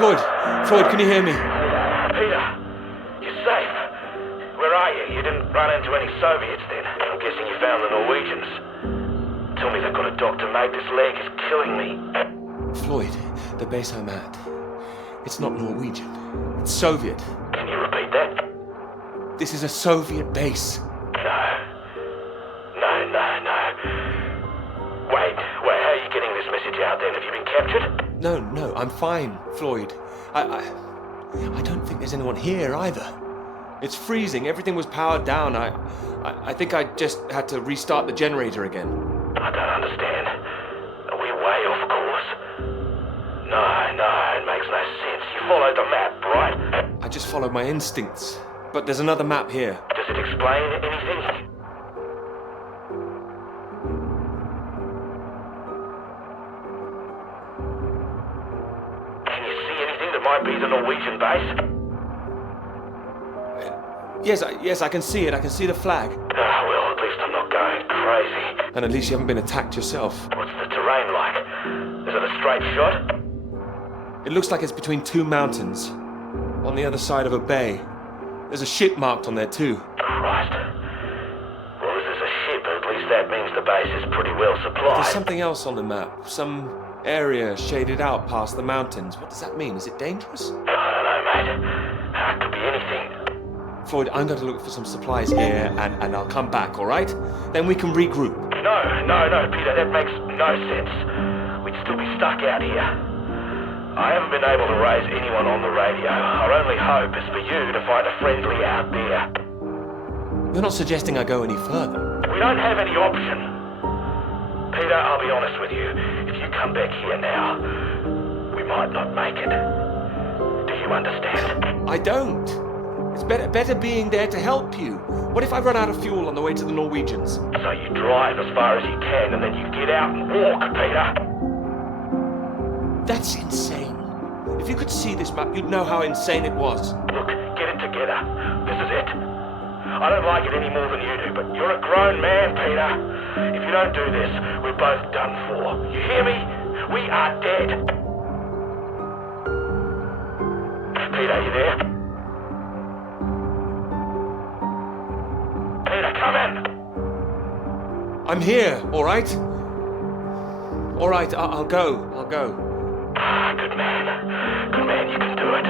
Floyd, can you hear me? Peter, you're safe. Where are you? You didn't run into any Soviets then? I'm guessing you found the Norwegians. Tell me they've got a doctor, mate. This leg is killing me. Floyd, the base I'm at, it's not Norwegian. It's Soviet. Can you repeat that? This is a Soviet base. No. Wait, how are you getting this message out then? Have you been captured? No, I'm fine, Floyd. I don't think there's anyone here either. It's freezing. Everything was powered down. I think I just had to restart the generator again. I don't understand. Are we way off course? No, it makes no sense. You followed the map, right? I just followed my instincts. But there's another map here. Does it explain anything? Can you see anything that might be the Norwegian base? Yes, I can see it. I can see the flag. Well, at least I'm not going crazy. And at least you haven't been attacked yourself. What's the terrain like? Is it a straight shot? It looks like it's between two mountains, on the other side of a bay. There's a ship marked on there too. Christ. Well, this is a ship, but at least that means the base is pretty well supplied. There's something else on the map. Some area shaded out past the mountains. What does that mean? Is it dangerous? I don't know, mate. It could be anything. Floyd, I'm going to look for some supplies here and I'll come back, alright? Then we can regroup. No, Peter, that makes no sense. We'd still be stuck out here. I haven't been able to raise anyone on the radio. Our only hope is for you to find a friendly out there. You're not suggesting I go any further. We don't have any option. Peter, I'll be honest with you. If you come back here now, we might not make it. Do you understand? I don't. It's better being there to help you. What if I run out of fuel on the way to the Norwegians? So you drive as far as you can and then you get out and walk, Peter. That's insane. If you could see this map, you'd know how insane it was. Look, get it together. This is it. I don't like it any more than you do, but you're a grown man, Peter. If you don't do this, we're both done for. You hear me? We are dead. Peter, you there? Peter, come in. I'm here, alright? Alright, I'll go. Good man, you can do it.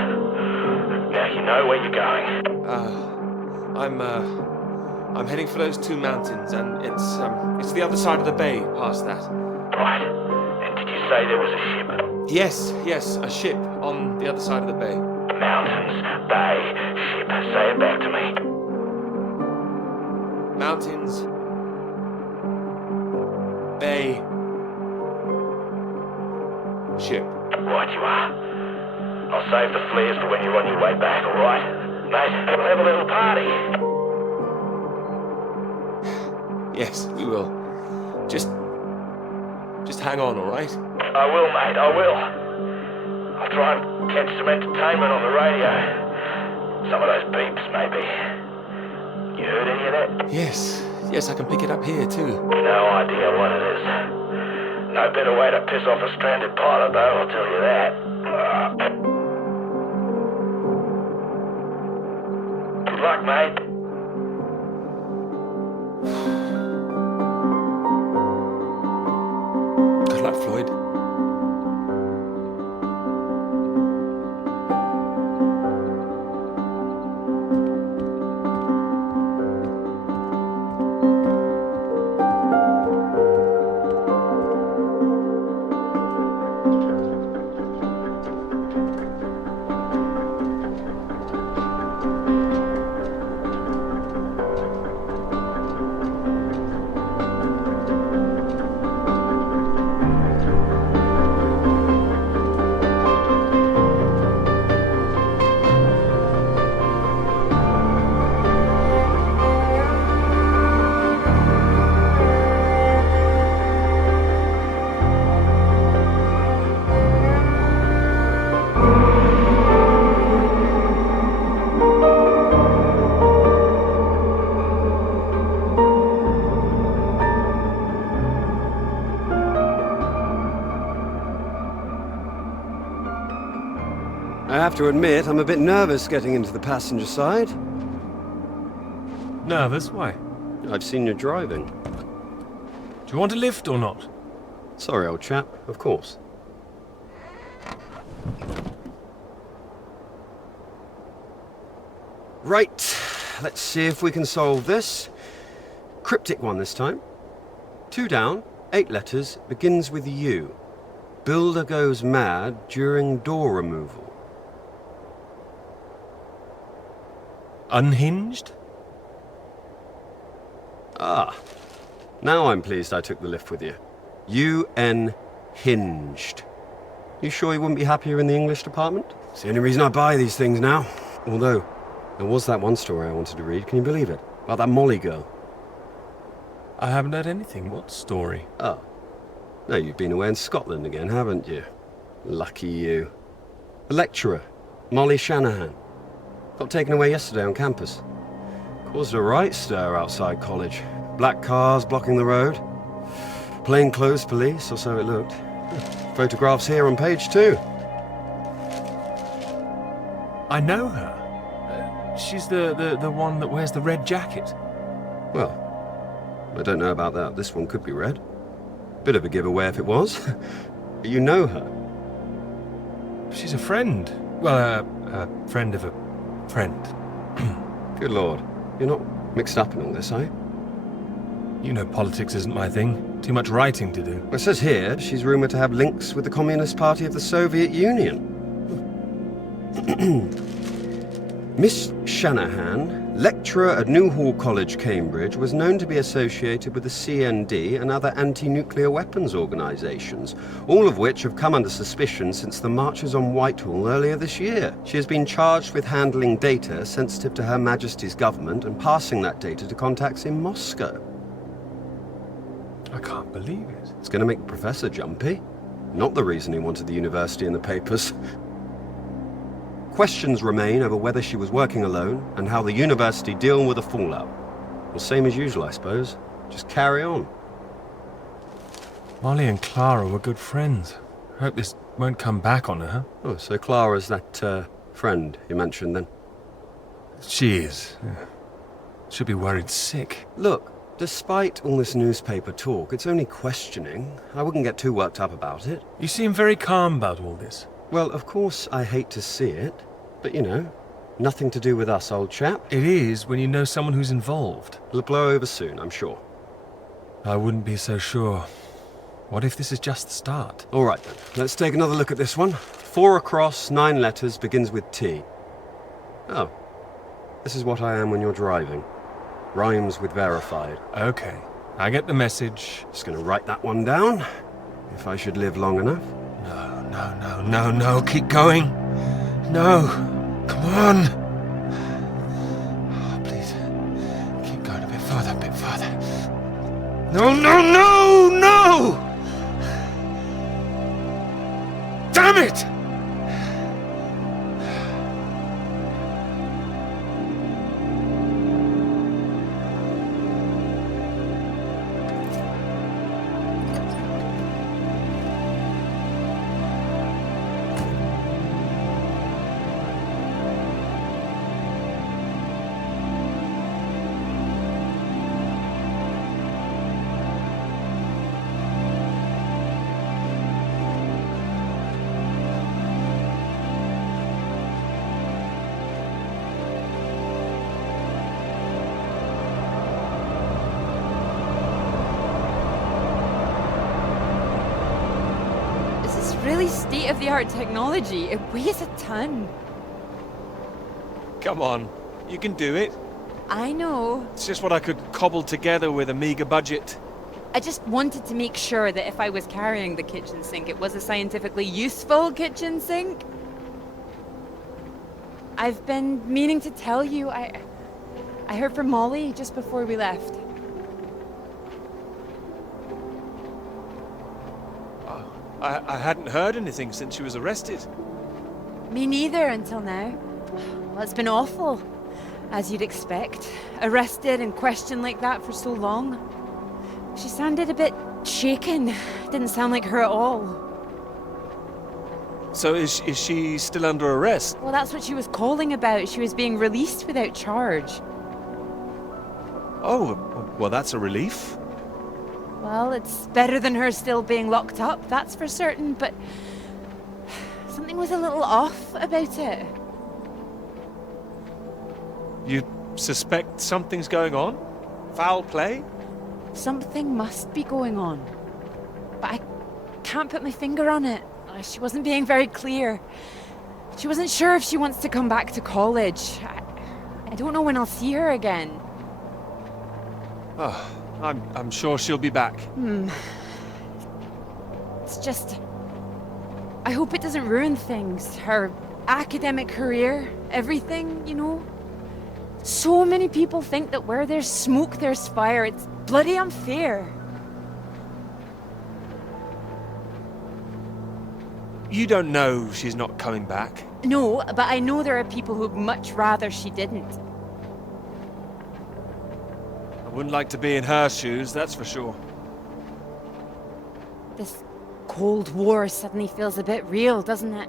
Now you know where you're going. I'm heading for those two mountains, and it's the other side of the bay, past that. Right. And did you say there was a ship? Yes, a ship on the other side of the bay. Mountains, bay, ship. Say it back to me. Mountains, bay, ship. Right you are. I'll save the flares for when you're on your way back, alright? Mate, we'll have a little party. Yes, we will. Just hang on, alright? I will, mate, I will. I'll try and catch some entertainment on the radio. Some of those beeps, maybe. You heard any of that? Yes, I can pick it up here too. No idea what it is. No better way to piss off a stranded pilot, though, I'll tell you that. Good luck, mate. Good luck, Floyd. have to admit, I'm a bit nervous getting into the passenger side. Nervous? Why? I've seen you driving. Do you want a lift or not? Sorry, old chap, of course. Right, let's see if we can solve this. Cryptic one this time. 2 down, 8 letters, begins with U. Builder goes mad during door removal. Unhinged? Ah, now I'm pleased I took the lift with you. Unhinged. You sure you wouldn't be happier in the English department? It's the only reason I buy these things now. Although, there was that one story I wanted to read, can you believe it? About that Molly girl. I haven't heard anything. What story? Oh. No, you've been away in Scotland again, haven't you? Lucky you. The lecturer, Molly Shanahan. Got taken away yesterday on campus. Caused a right stir outside college. Black cars blocking the road. Plainclothes police, or so it looked. Photographs here on page 2. I know her. She's the one that wears the red jacket. Well, I don't know about that. This one could be red. Bit of a giveaway if it was. But you know her. She's a friend. Well, a friend of a friend. Good Lord. You're not mixed up in all this, are you? You know politics isn't my thing. Too much writing to do. Well, it says here she's rumoured to have links with the Communist Party of the Soviet Union. Miss Shanahan, lecturer at Newhall College, Cambridge, was known to be associated with the CND and other anti-nuclear weapons organisations, all of which have come under suspicion since the marches on Whitehall earlier this year. She has been charged with handling data sensitive to Her Majesty's government and passing that data to contacts in Moscow. I can't believe it. It's going to make the professor jumpy. Not the reason he wanted the university in the papers. Questions remain over whether she was working alone and how the university deal with the fallout. Well, same as usual, I suppose. Just carry on. Molly and Clara were good friends. I hope this won't come back on her. Oh, so Clara's that, friend you mentioned then? She is. Yeah. She'll be worried sick. Look, despite all this newspaper talk, it's only questioning. I wouldn't get too worked up about it. You seem very calm about all this. Well, of course I hate to see it, but you know, nothing to do with us, old chap. It is when you know someone who's involved. It'll blow over soon, I'm sure. I wouldn't be so sure. What if this is just the start? All right then, let's take another look at this one. 4 across, 9 letters, begins with T. Oh, this is what I am when you're driving. Rhymes with verified. Okay, I get the message. Just gonna write that one down, if I should live long enough. No, keep going. No, come on. Oh, please, keep going a bit further. No! Damn it! Really state-of-the-art technology. It weighs a ton. Come on, you can do it. I know. It's just what I could cobble together with a meager budget. I just wanted to make sure that if I was carrying the kitchen sink, it was a scientifically useful kitchen sink. I've been meaning to tell you, I heard from Molly just before we left. I hadn't heard anything since she was arrested. Me neither until now. Well, it's been awful, as you'd expect. Arrested and questioned like that for so long. She sounded a bit shaken. Didn't sound like her at all. So is she still under arrest? Well, that's what she was calling about. She was being released without charge. Oh, well, that's a relief. Well, it's better than her still being locked up, that's for certain, but something was a little off about it. You suspect something's going on? Foul play? Something must be going on. But I can't put my finger on it. She wasn't being very clear. She wasn't sure if she wants to come back to college. I don't know when I'll see her again. Oh, I'm sure she'll be back. It's just... I hope it doesn't ruin things. Her academic career, everything, you know? So many people think that where there's smoke, there's fire. It's bloody unfair. You don't know she's not coming back. No, but I know there are people who'd much rather she didn't. I wouldn't like to be in her shoes, that's for sure. This Cold War suddenly feels a bit real, doesn't it?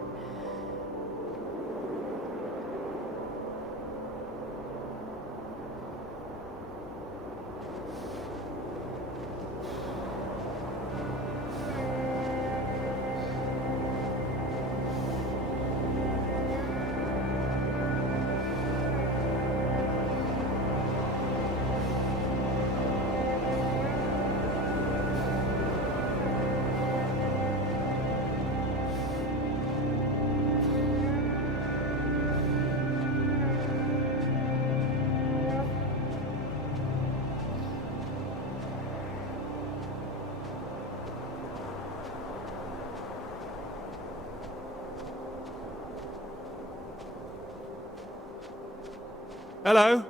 Hello?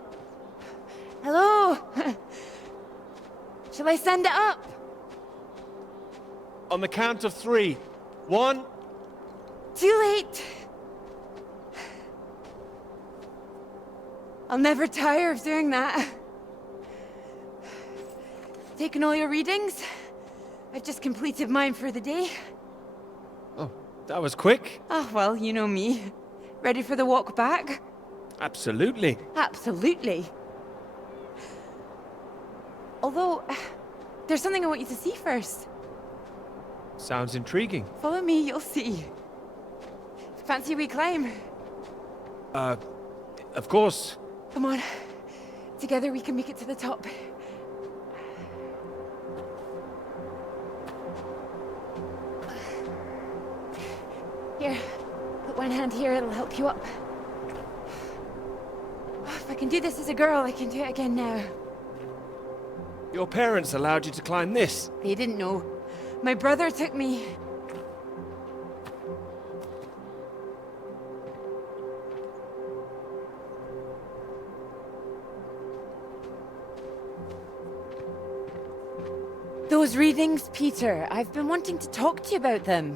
Hello? Shall I send it up? On the count of 3. 1. Too late. I'll never tire of doing that. Taken all your readings? I've just completed mine for the day. Oh, that was quick. Oh, well, you know me. Ready for the walk back? Absolutely. Absolutely. Although, there's something I want you to see first. Sounds intriguing. Follow me, you'll see. Fancy we climb? Of course. Come on. Together we can make it to the top. Here, put one hand here, it'll help you up. If I can do this as a girl, I can do it again now. Your parents allowed you to climb this. They didn't know. My brother took me. Those readings, Peter, I've been wanting to talk to you about them.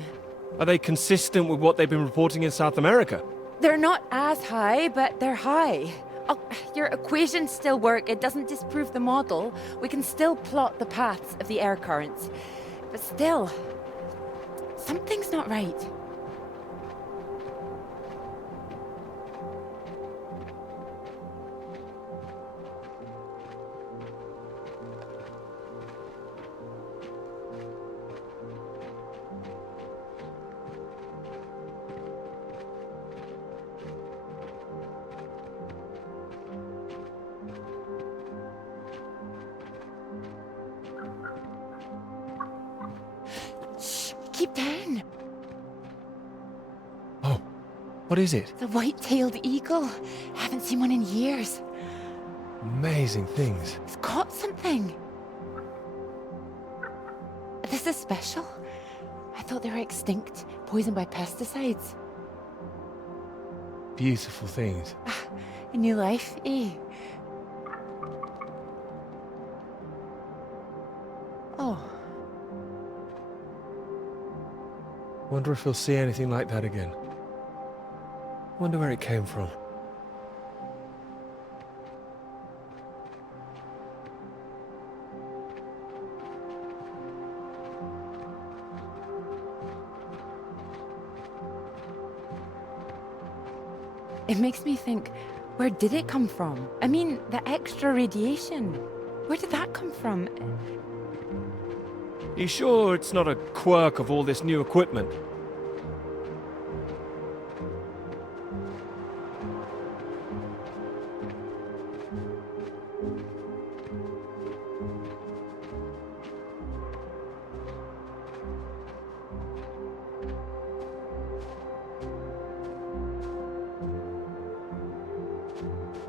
Are they consistent with what they've been reporting in South America? They're not as high, but they're high. Oh, your equations still work. It doesn't disprove the model. We can still plot the paths of the air currents. But still, something's not right. Keep down. Oh, what is it? The white-tailed eagle. Haven't seen one in years. Amazing things. It's caught something. This is special. I thought they were extinct, poisoned by pesticides. Beautiful things. A new life, eh? Oh. Wonder if we'll see anything like that again. Wonder where it came from. It makes me think, where did it come from? I mean, the extra radiation. Where did that come from? You sure it's not a quirk of all this new equipment?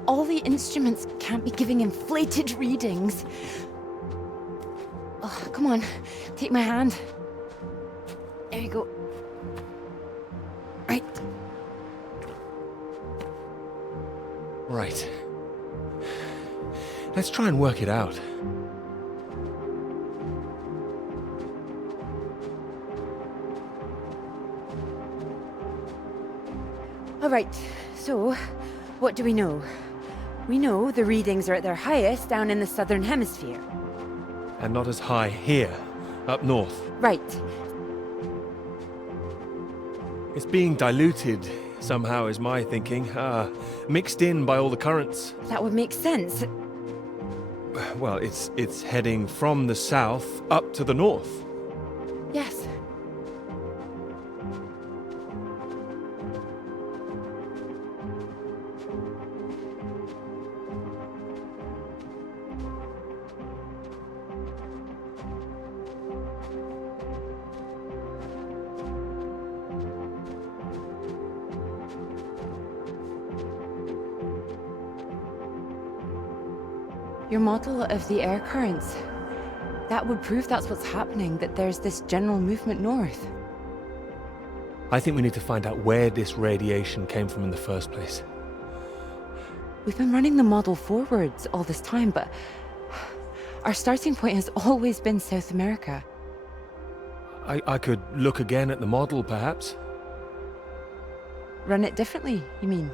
All the instruments can't be giving inflated readings. Oh, come on, take my hand. There you go. Right. Right. Let's try and work it out. All right, so what do we know? We know the readings are at their highest down in the southern hemisphere. And not as high here, up north. Right. It's being diluted somehow, is my thinking. Mixed in by all the currents. That would make sense. Well, it's heading from the south up to the north. Yes. Your model of the air currents, that would prove that's what's happening, that there's this general movement north. I think we need to find out where this radiation came from in the first place. We've been running the model forwards all this time, but our starting point has always been South America. I could look again at the model, perhaps. Run it differently, you mean?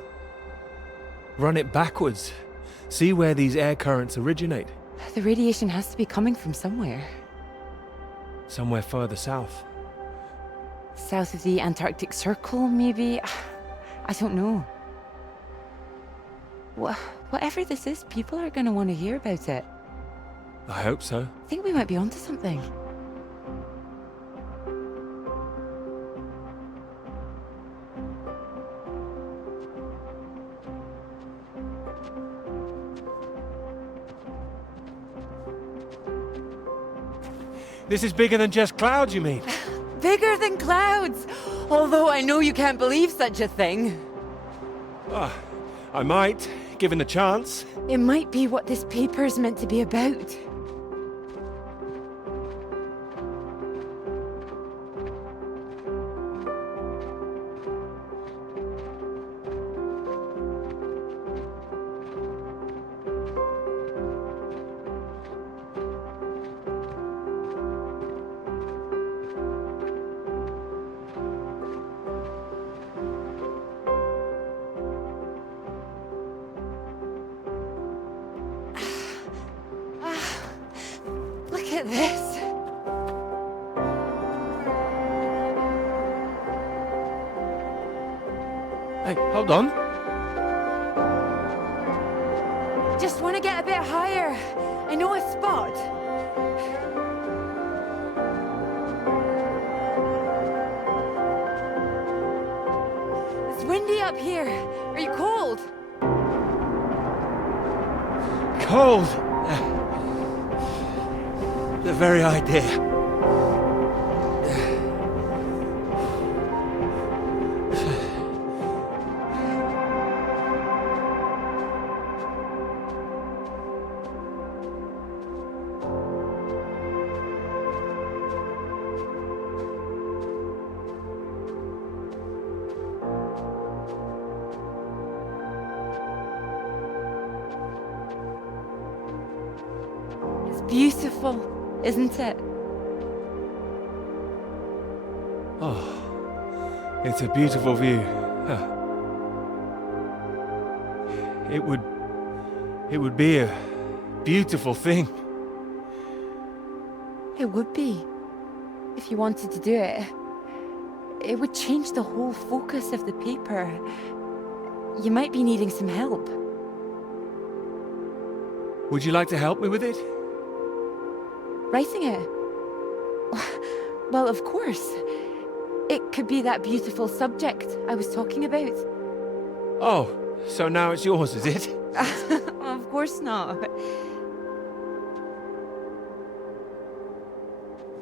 Run it backwards. See where these air currents originate. The radiation has to be coming from somewhere. Somewhere further south. South of the Antarctic Circle, maybe? I don't know. Whatever this is, people are going to want to hear about it. I hope so. I think we might be onto something. This is bigger than just clouds, you mean? Bigger than clouds! Although I know you can't believe such a thing. I might, given the chance. It might be what this paper's meant to be about. Look at this. Hey, hold on. Just want to get a bit higher. I know a spot. It's windy up here. Are you cold? Cold. The very idea. It's beautiful, isn't it? Oh, it's a beautiful view. Huh. It would be a beautiful thing. It would be. If you wanted to do it. It would change the whole focus of the paper. You might be needing some help. Would you like to help me with it? Writing it? Well, of course. It could be that beautiful subject I was talking about. Oh, so now it's yours, is it? Of course not.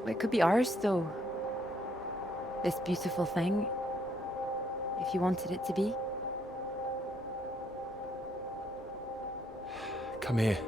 It could be ours, though. This beautiful thing. If you wanted it to be. Come here.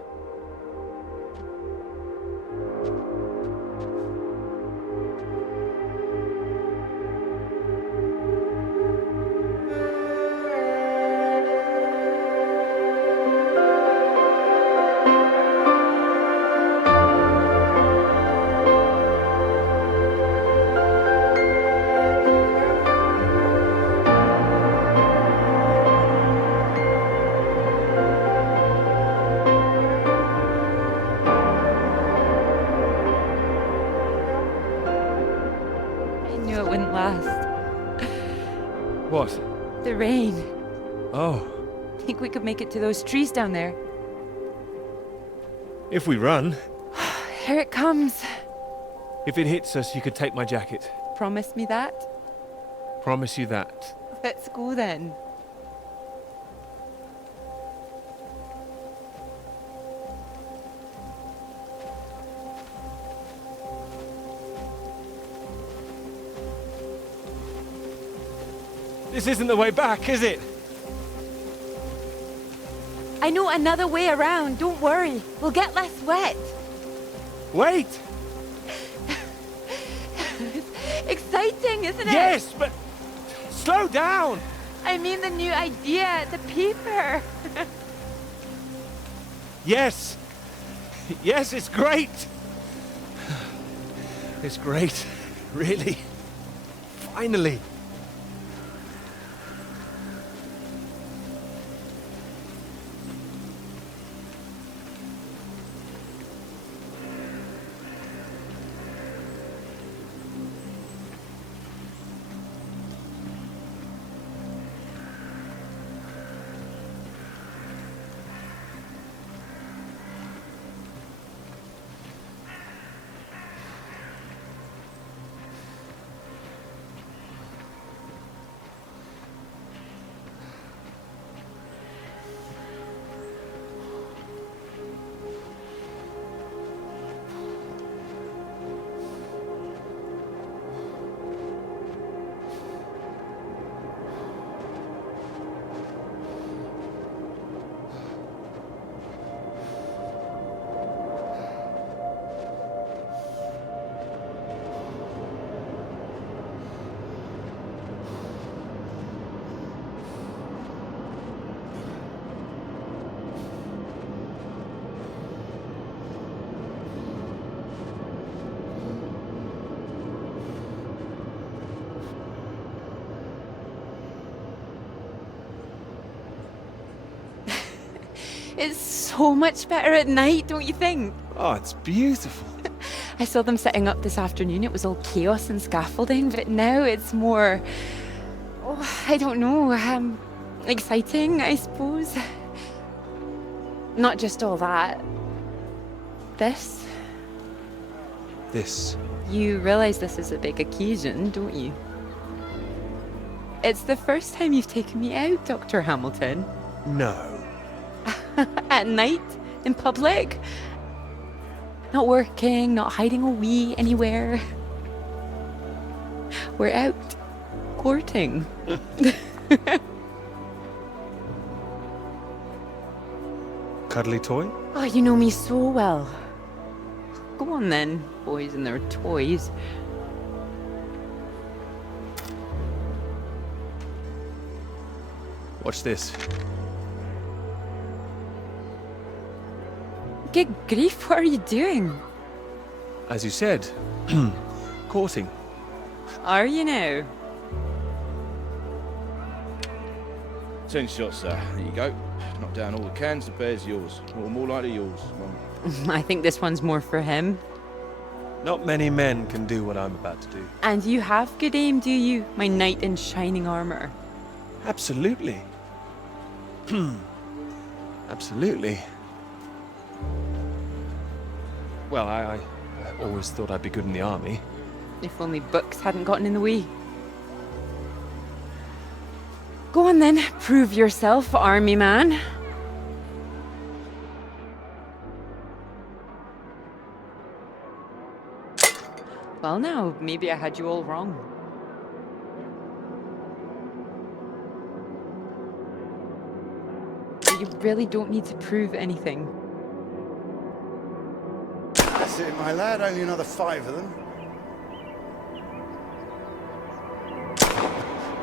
What? The rain. Oh. Think we could make it to those trees down there? If we run. Here it comes. If it hits us, you could take my jacket. Promise me that? Promise you that. Let's go then. This isn't the way back, is it? I know another way around. Don't worry. We'll get less wet. Wait! Exciting, isn't it? Yes, but slow down! I mean the new idea, the paper. Yes! Yes, it's great! It's great, really. Finally. It's so much better at night, don't you think? Oh, it's beautiful. I saw them setting up this afternoon. It was all chaos and scaffolding, but now it's more... Oh, I don't know. Exciting, I suppose. Not just all that. This. This. You realise this is a big occasion, don't you? It's the first time you've taken me out, Dr. Hamilton. No. At night? In public? Not working, not hiding a wee anywhere. We're out courting. Cuddly toy? Oh, you know me so well. Go on then, boys and their toys. Watch this. Good grief, what are you doing? As you said, courting. Are you now? 10 shots, sir. There you go. Knock down all the cans, the bear's yours. Or more likely yours. I think this one's more for him. Not many men can do what I'm about to do. And you have good aim, do you? My knight in shining armour. Absolutely. Absolutely. Well, I always thought I'd be good in the army. If only books hadn't gotten in the way. Go on then, prove yourself, army man. Well now, maybe I had you all wrong. But you really don't need to prove anything. That's it, my lad. Only another 5 of them.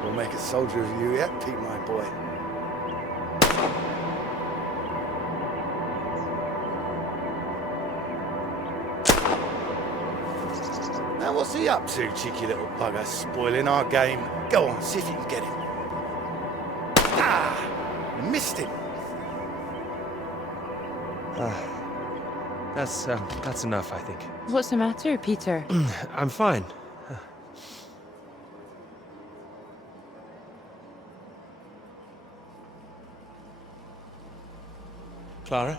We'll make a soldier of you yet, Pete, my boy. Now, what's he up to, cheeky little bugger? Spoiling our game. Go on, see if you can get him. Ah! You missed him. That's enough, I think. What's the matter, Peter? I'm fine. Clara?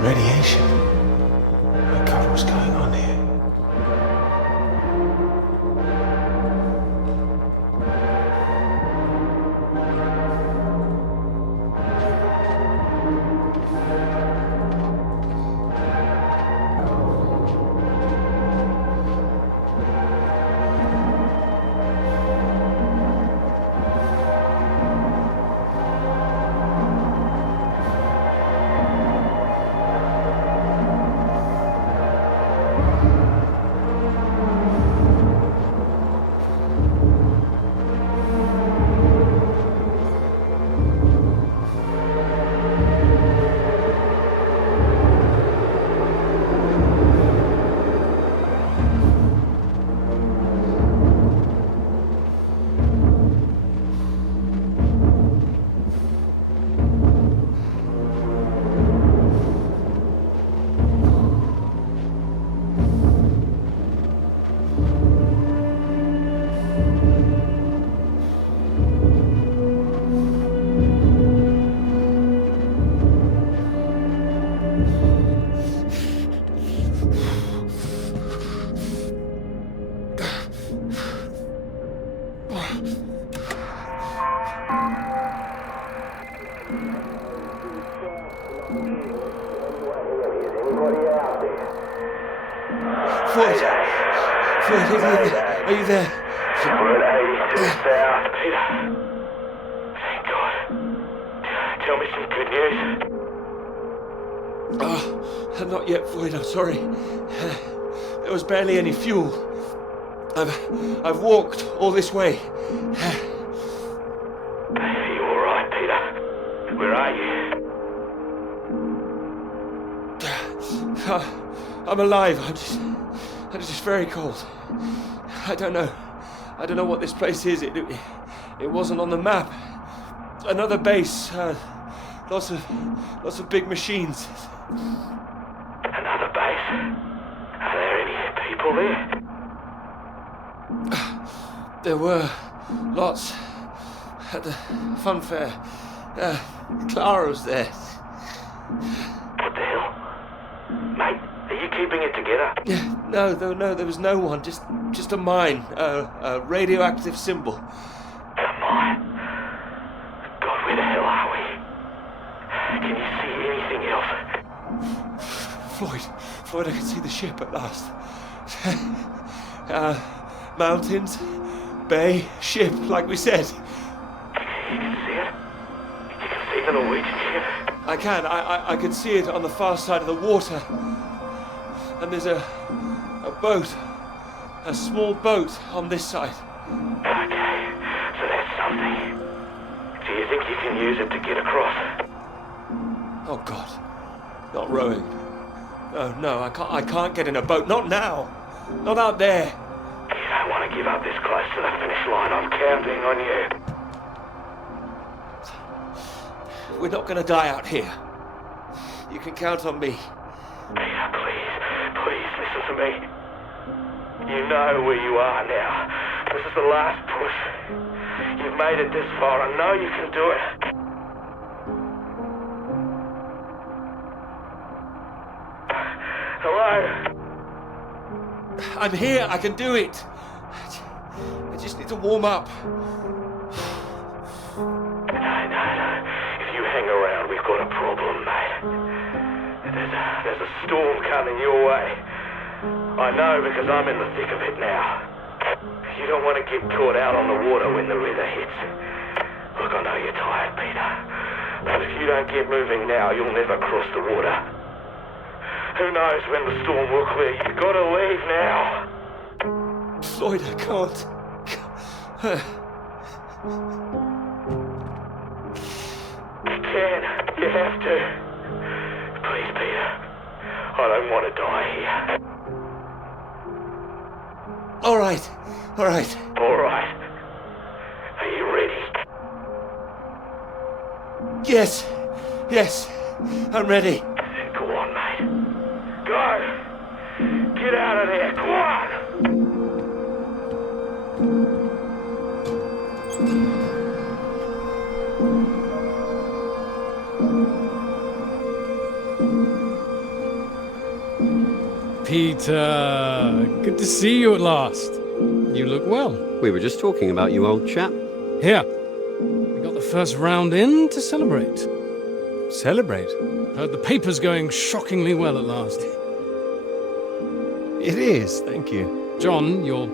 Radiation. My God, what's going on here? Floyd, are you there? We're to the south, Peter. Thank God. Tell me some good news. Not yet, Floyd, I'm sorry. There was barely any fuel. I've walked all this way. Are you all right, Peter? Where are you? I'm alive. I'm just very cold. I don't know what this place is. It wasn't on the map. Another base. Lots of big machines. Another base? Are there any people there? There were lots at the fun fair. Clara was there. What the hell? keeping it together? Yeah, no, there was no one. Just a mine. A radioactive symbol. A mine? God, where the hell are we? Can you see anything else? Floyd, I can see the ship at last. Mountains, bay, ship, like we said. You can see it? You can see the Norwegian ship? I can. I can see it on the far side of the water. And there's a boat. A small boat on this side. Okay, so that's something. Do you think you can use it to get across? Oh God. Not rowing. No, I can't get in a boat. Not now. Not out there. You don't want to give up this close to the finish line. I'm counting on you. We're not gonna die out here. You can count on me. Peter, please listen to me. You know where you are now. This is the last push. You've made it this far. I know you can do it. Hello? I'm here. I can do it. I just need to warm up. No. If you hang around, we've got a problem, mate. There's a storm coming your way. I know because I'm in the thick of it now. You don't want to get caught out on the water when the river hits. Look, I know you're tired, Peter. But if you don't get moving now, you'll never cross the water. Who knows when the storm will clear? You've got to leave now. Floyd, I can't. You can. You have to. Please, Peter. I don't want to die here. All right. All right. Are you ready? Yes. I'm ready. Go on, mate. Go. Get out of there. Go on. Peter, good to see you at last. You look well. We were just talking about you, old chap. Here, we got the first round in to celebrate. Celebrate? Heard the paper's going shockingly well at last. It is, thank you. John, your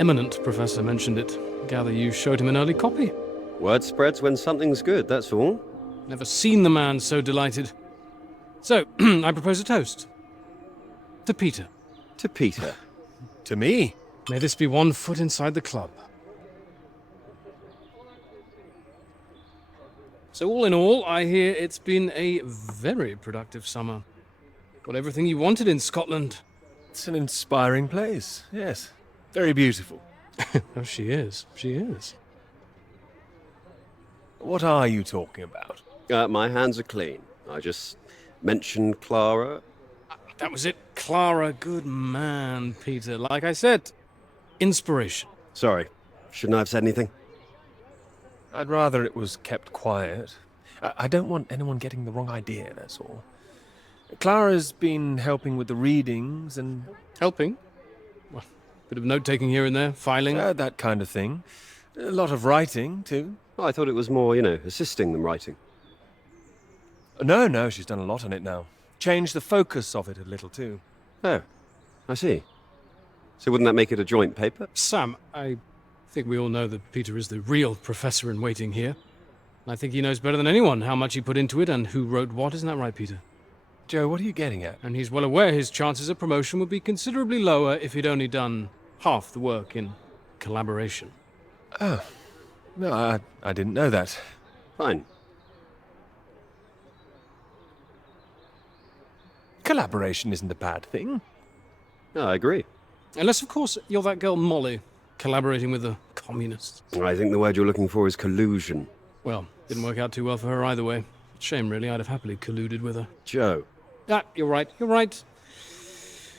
eminent professor, mentioned it. Gather you showed him an early copy. Word spreads when something's good, that's all. Never seen the man so delighted. So, I propose a toast. To Peter. To Peter. To me? May this be one foot inside the club. So all in all, I hear it's been a very productive summer. Got everything you wanted in Scotland. It's an inspiring place, yes. Very beautiful. Oh, she is. What are you talking about? My hands are clean. I just mentioned Clara. That was it. Clara, good man, Peter. Like I said, inspiration. Sorry, shouldn't I have said anything? I'd rather it was kept quiet. I don't want anyone getting the wrong idea, that's all. Clara's been helping with the readings and... Helping? Well, bit of note-taking here and there, filing. that kind of thing. A lot of writing, too. Oh, I thought it was more, assisting them writing. No, she's done a lot on it now. Changed the focus of it a little, too. Oh, I see. So wouldn't that make it a joint paper? Sam, I think we all know that Peter is the real professor in waiting here. I think he knows better than anyone how much he put into it and who wrote what. Isn't that right, Peter? Joe, what are you getting at? And he's well aware his chances of promotion would be considerably lower if he'd only done half the work in collaboration. Oh. No, I didn't know that. Fine. Collaboration isn't a bad thing. No, I agree. Unless, of course, you're that girl Molly, collaborating with the communists. I think the word you're looking for is collusion. Well, didn't work out too well for her either way. Shame, really. I'd have happily colluded with her. Joe. Ah, you're right.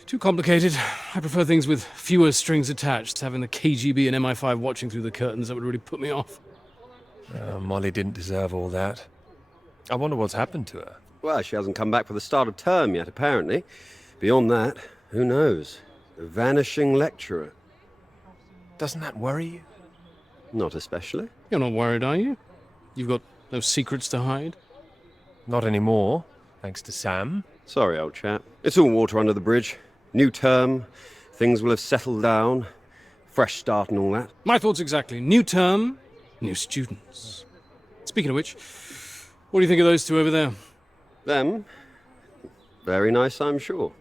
Too complicated. I prefer things with fewer strings attached. Having the KGB and MI5 watching through the curtains, that would really put me off. Molly didn't deserve all that. I wonder what's happened to her. Well, she hasn't come back for the start of term yet, apparently. Beyond that, who knows? A vanishing lecturer. Doesn't that worry you? Not especially. You're not worried, are you? You've got no secrets to hide? Not anymore, thanks to Sam. Sorry, old chap. It's all water under the bridge. New term, things will have settled down. Fresh start and all that. My thoughts exactly. New term, new students. Speaking of which, what do you think of those two over there? Them? Very nice, I'm sure.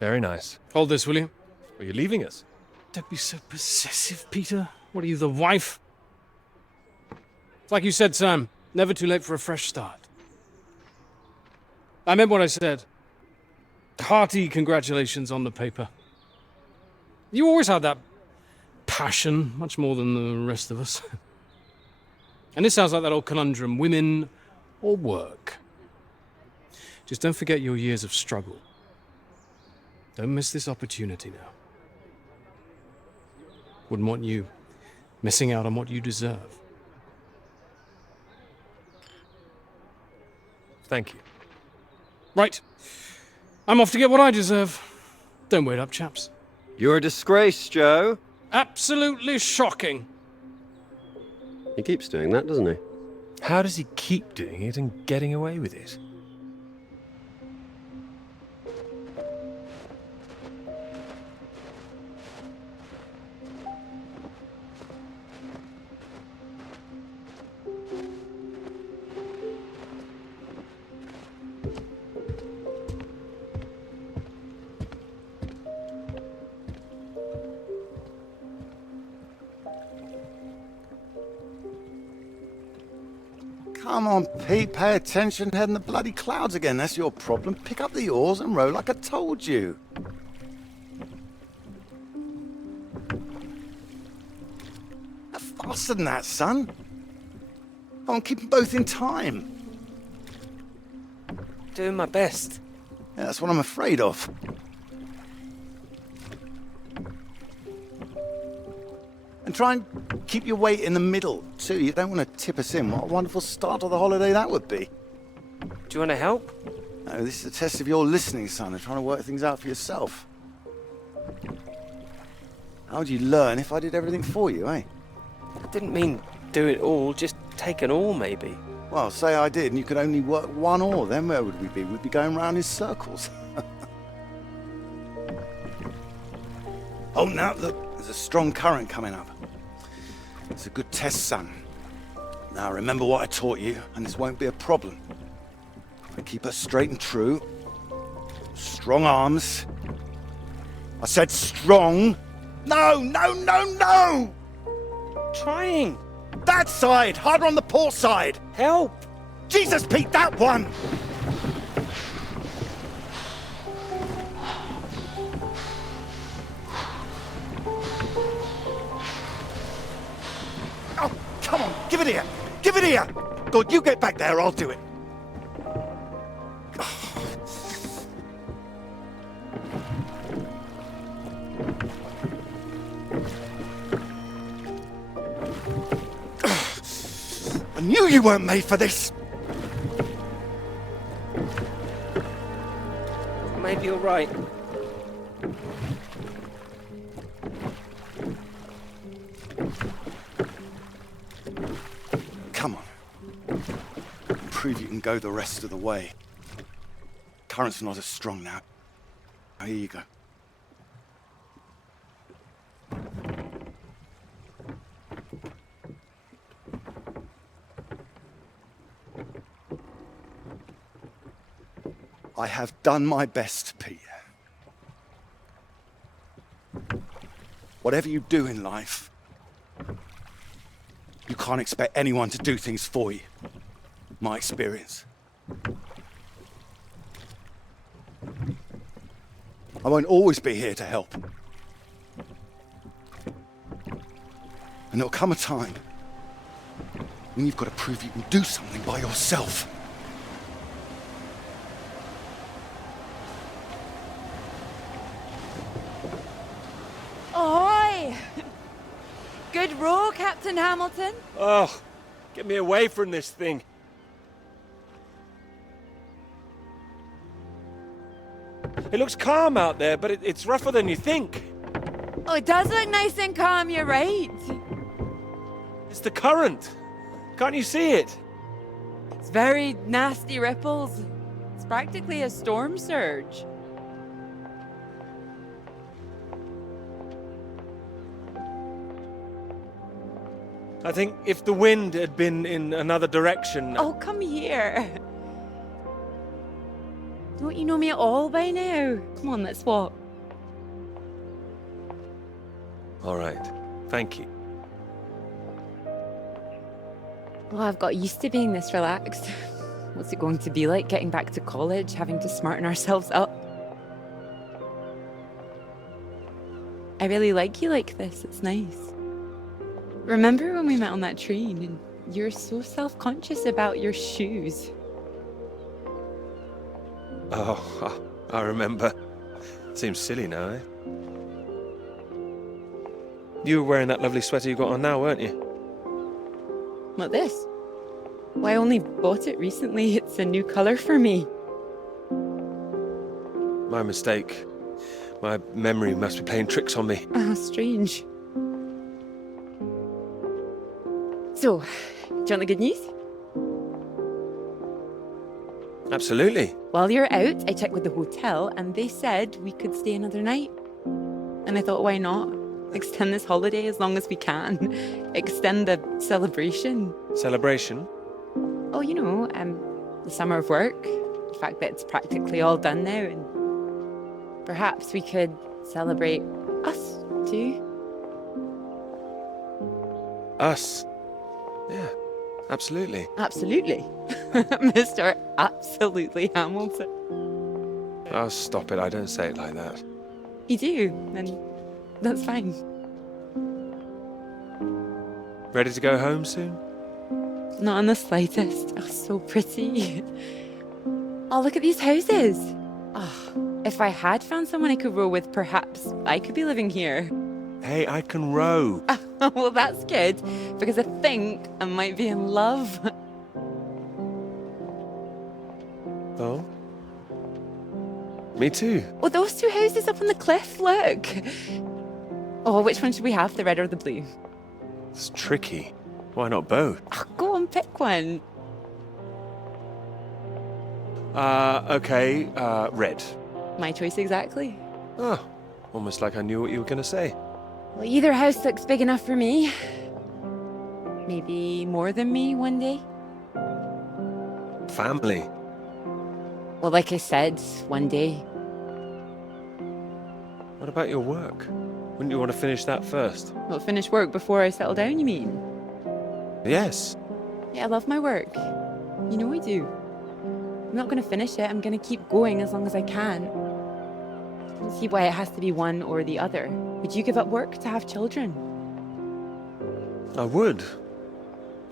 Very nice. Hold this, will you? Are you leaving us? Don't be so possessive, Peter. What are you, the wife? It's like you said, Sam. Never too late for a fresh start. I meant what I said. Hearty congratulations on the paper. You always had that passion, much more than the rest of us. And this sounds like that old conundrum, women or work. Just don't forget your years of struggle. Don't miss this opportunity now. Wouldn't want you missing out on what you deserve. Thank you. Right. I'm off to get what I deserve. Don't wait up, chaps. You're a disgrace, Joe. Absolutely shocking. He keeps doing that, doesn't he? How does he keep doing it and getting away with it? Come on, Pete, pay attention, head in the bloody clouds again. That's your problem. Pick up the oars and row like I told you. Faster than that, son. Come on, keep them both in time. Doing my best. Yeah, that's what I'm afraid of. And try and keep your weight in the middle, too. You don't want to tip us in. What a wonderful start to the holiday that would be. Do you want to help? No, this is a test of your listening, son, and trying to work things out for yourself. How would you learn if I did everything for you, eh? I didn't mean do it all, just take an oar, maybe. Well, say I did, and you could only work one oar. Then where would we be? We'd be going round in circles. Oh, now, look, there's a strong current coming up. It's a good test, son. Now, remember what I taught you, and this won't be a problem. I keep her straight and true. Strong arms. I said strong. No, no, no, no! Trying. That side! Harder on the port side! Help! Jesus, Pete, that one! Oh, come on, give it here! Give it here! God, you get back there, I'll do it. I knew you weren't made for this! Maybe you're right. Come on. Prove you can go the rest of the way. Current's not as strong now. Here you go. I have done my best, Peter. Whatever you do in life, you can't expect anyone to do things for you. My experience. I won't always be here to help. And there'll come a time when you've got to prove you can do something by yourself. Ahoy! Good row, Captain Hamilton. Oh, get me away from this thing. It looks calm out there, but it's rougher than you think. Oh, it does look nice and calm, you're right. It's the current. Can't you see it? It's very nasty ripples. It's practically a storm surge. I think if the wind had been in another direction... Oh, come here. Don't you know me at all by now? Come on, let's walk. All right. Thank you. Well, I've got used to being this relaxed. What's it going to be like getting back to college, having to smarten ourselves up? I really like you like this. It's nice. Remember when we met on that train and you were so self-conscious about your shoes? Oh, I remember. Seems silly now, eh? You were wearing that lovely sweater you got on now, weren't you? What, this? Well, I only bought it recently. It's a new colour for me. My mistake. My memory must be playing tricks on me. Oh, strange. So, do you want the good news? Absolutely. While you're out, I checked with the hotel and they said we could stay another night. And I thought, why not? Extend this holiday as long as we can. Extend the celebration. Celebration? Oh, you know, the summer of work. The fact that it's practically all done now. And perhaps we could celebrate us too. Us? Yeah, absolutely. Absolutely. Mr. Absolutely Hamilton. Oh, stop it. I don't say it like that. You do, and that's fine. Ready to go home soon? Not in the slightest. Oh, so pretty. Oh, look at these houses. Oh, if I had found someone I could row with, perhaps I could be living here. Hey, I can row. Well, that's good, because I think I might be in love. Oh? Me too. Oh, those two houses up on the cliff, look. Oh, which one should we have, the red or the blue? It's tricky. Why not both? Oh, go on, pick one. Okay, red. My choice exactly. Oh, almost like I knew what you were going to say. Well, either house looks big enough for me. Maybe more than me one day. Family. Well, like I said, one day. What about your work? Wouldn't you want to finish that first? Well, finish work before I settle down, you mean? Yes. Yeah, I love my work. You know I do. I'm not going to finish it. I'm going to keep going as long as I can. I don't see why it has to be one or the other. Would you give up work to have children? I would.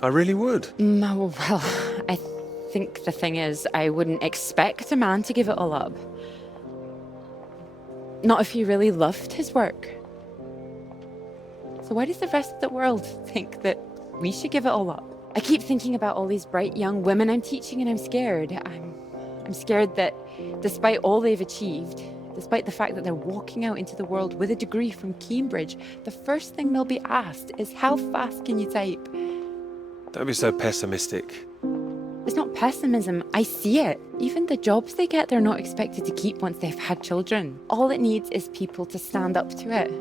I really would. Well, I think the thing is, I wouldn't expect a man to give it all up. Not if he really loved his work. So why does the rest of the world think that we should give it all up? I keep thinking about all these bright young women I'm teaching and I'm scared. I'm scared that despite all they've achieved, despite the fact that they're walking out into the world with a degree from Cambridge, the first thing they'll be asked is, how fast can you type? Don't be so pessimistic. It's not pessimism, I see it. Even the jobs they get, they're not expected to keep once they've had children. All it needs is people to stand up to it.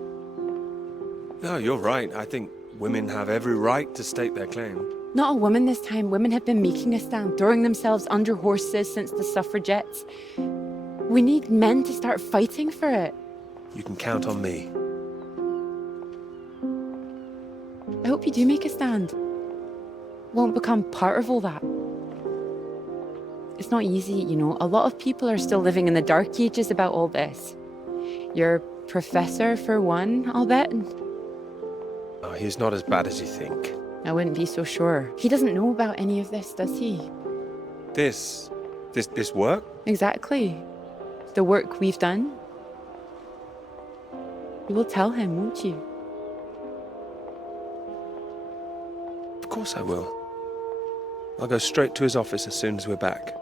No, you're right. I think women have every right to state their claim. Not a woman this time. Women have been making a stand, throwing themselves under horses since the suffragettes. We need men to start fighting for it. You can count on me. I hope you do make a stand. Won't become part of all that. It's not easy, you know. A lot of people are still living in the dark ages about all this. Your professor, for one, I'll bet. Oh, he's not as bad as you think. I wouldn't be so sure. He doesn't know about any of this, does he? This work? Exactly. The work we've done. You will tell him, won't you? Of course I will. I'll go straight to his office as soon as we're back.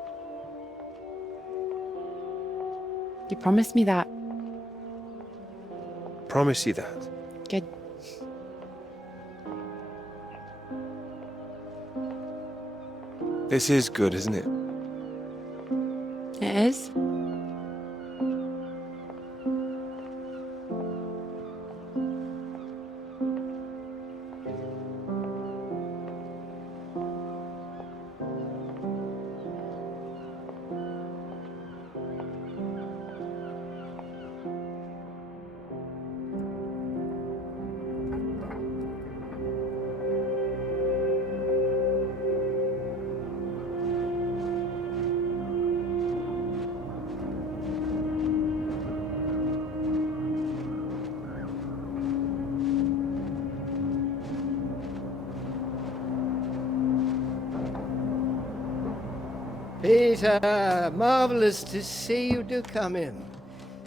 You promised me that. Promise you that. Good. This is good, isn't it? It is. Peter, marvelous to see you. Do come in.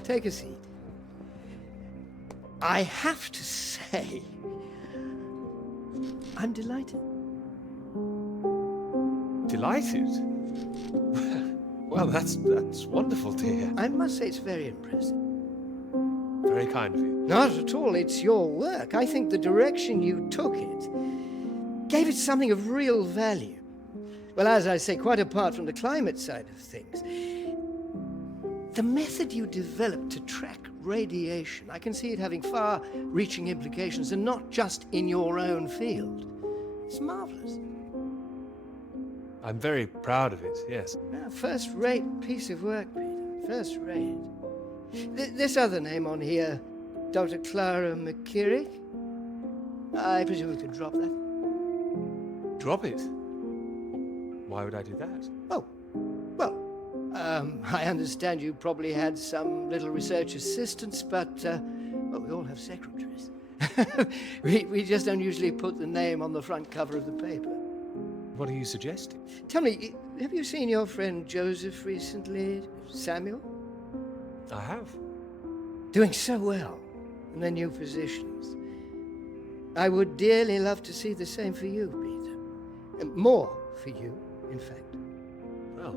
Take a seat. I have to say, I'm delighted. Delighted? Well, that's wonderful to hear. I must say it's very impressive. Very kind of you. Not at all. It's your work. I think the direction you took it gave it something of real value. Well, as I say, quite apart from the climate side of things, the method you developed to track radiation, I can see it having far-reaching implications, and not just in your own field. It's marvelous. I'm very proud of it, yes. First-rate piece of work, Peter. First-rate. This other name on here, Dr. Clara McKirrick, I presume we could drop that. Drop it? Why would I do that? Oh, well, I understand you probably had some little research assistants, but, well, we all have secretaries. we just don't usually put the name on the front cover of the paper. What are you suggesting? Tell me, have you seen your friend Joseph recently, Samuel? I have. Doing so well in their new positions. I would dearly love to see the same for you, Peter. And more for you, in fact. Well,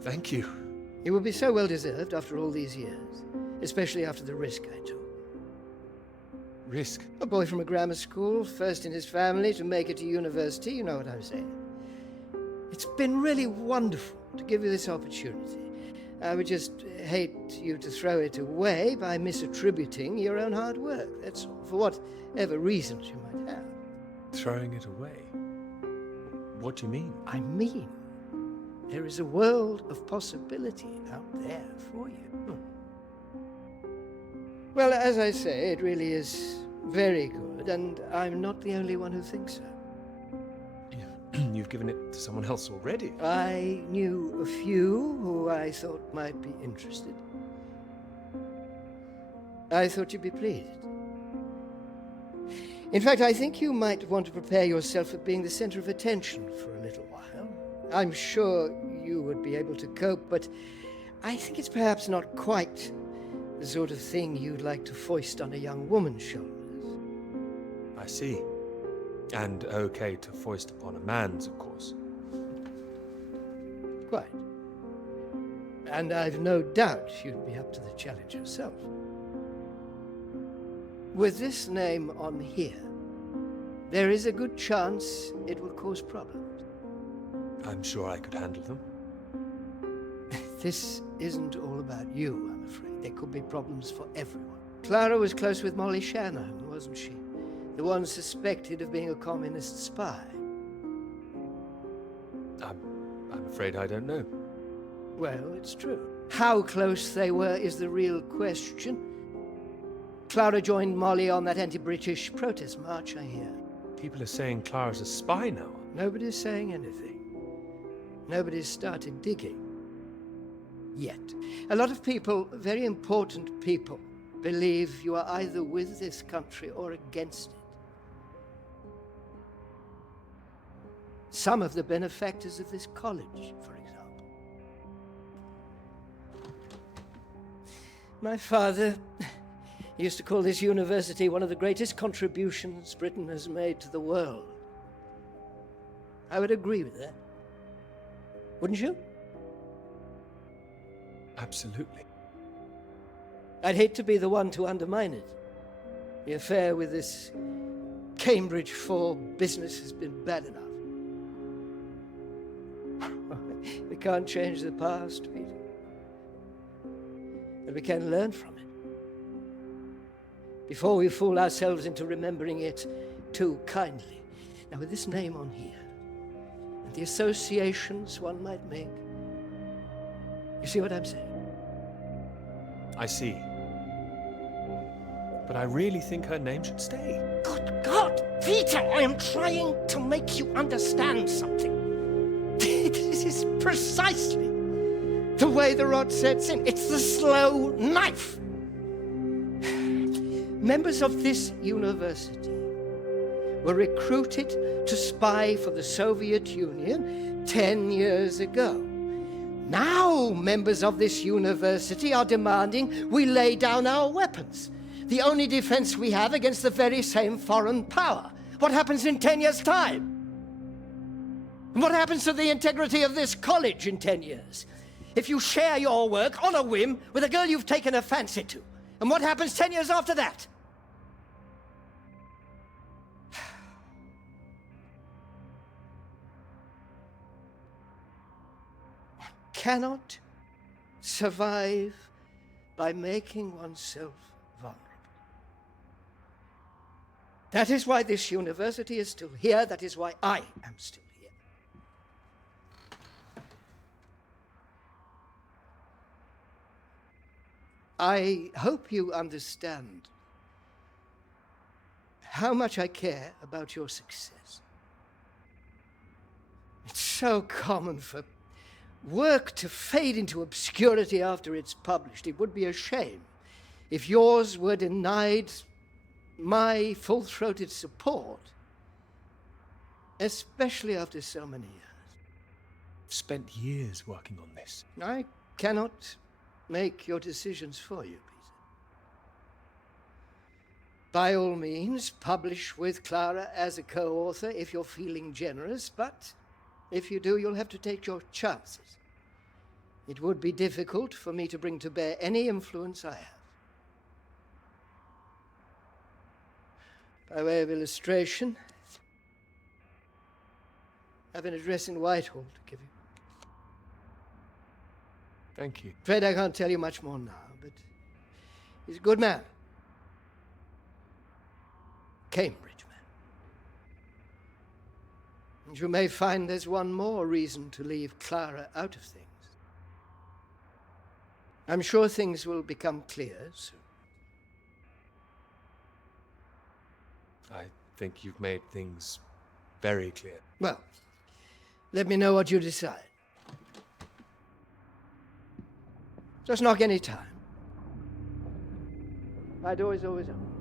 thank you. It would be so well deserved after all these years, especially after the risk I took. Risk? A boy from a grammar school, first in his family to make it to university, you know what I'm saying. It's been really wonderful to give you this opportunity. I would just hate you to throw it away by misattributing your own hard work, that's all, for whatever reasons you might have. Throwing it away? What do you mean? I mean, there is a world of possibility out there for you. Well, as I say, it really is very good, and I'm not the only one who thinks so. You've given it to someone else already. I knew a few who I thought might be interested. I thought you'd be pleased. In fact, I think you might want to prepare yourself for being the center of attention for a little while. I'm sure you would be able to cope, but I think it's perhaps not quite the sort of thing you'd like to foist on a young woman's shoulders. I see. And okay to foist upon a man's, of course. Quite. And I've no doubt you'd be up to the challenge yourself. With this name on here, there is a good chance it will cause problems. I'm sure I could handle them. This isn't all about you, I'm afraid. There could be problems for everyone. Clara was close with Molly Shanahan, wasn't she? The one suspected of being a communist spy. I'm afraid I don't know. Well, it's true. How close they were is the real question. Clara joined Molly on that anti-British protest march, I hear. People are saying Clara's a spy now. Nobody's saying anything. Nobody's started digging. Yet. A lot of people, very important people, believe you are either with this country or against it. Some of the benefactors of this college, for example. My father used to call this university one of the greatest contributions Britain has made to the world. I would agree with that. Wouldn't you? Absolutely. I'd hate to be the one to undermine it. The affair with this Cambridge 4 business has been bad enough. We can't change the past, Peter. But we can learn from it. Before we fool ourselves into remembering it too kindly. Now, with this name on here, and the associations one might make, you see what I'm saying? I see. But I really think her name should stay. Good God, Peter, I am trying to make you understand something. This is precisely the way the rot sets in. It's the slow knife. Members of this university were recruited to spy for the Soviet Union 10 years ago. Now, members of this university are demanding we lay down our weapons. The only defense we have against the very same foreign power. What happens in 10 years' time? And what happens to the integrity of this college in 10 years? If you share your work on a whim with a girl you've taken a fancy to. And what happens 10 years after that? One cannot survive by making oneself vulnerable. That is why this university is still here. That is why I am still here. I hope you understand how much I care about your success. It's so common for work to fade into obscurity after it's published. It would be a shame if yours were denied my full-throated support, especially after so many years. I've spent years working on this. I cannot make your decisions for you, Peter. By all means, publish with Clara as a co-author if you're feeling generous, but if you do, you'll have to take your chances. It would be difficult for me to bring to bear any influence I have. By way of illustration, I have an address in Whitehall to give you. Thank you. Afraid I can't tell you much more now, but he's a good man. Cambridge man. And you may find there's one more reason to leave Clara out of things. I'm sure things will become clear soon. I think you've made things very clear. Well, let me know what you decide. Just knock any time. My door is always open.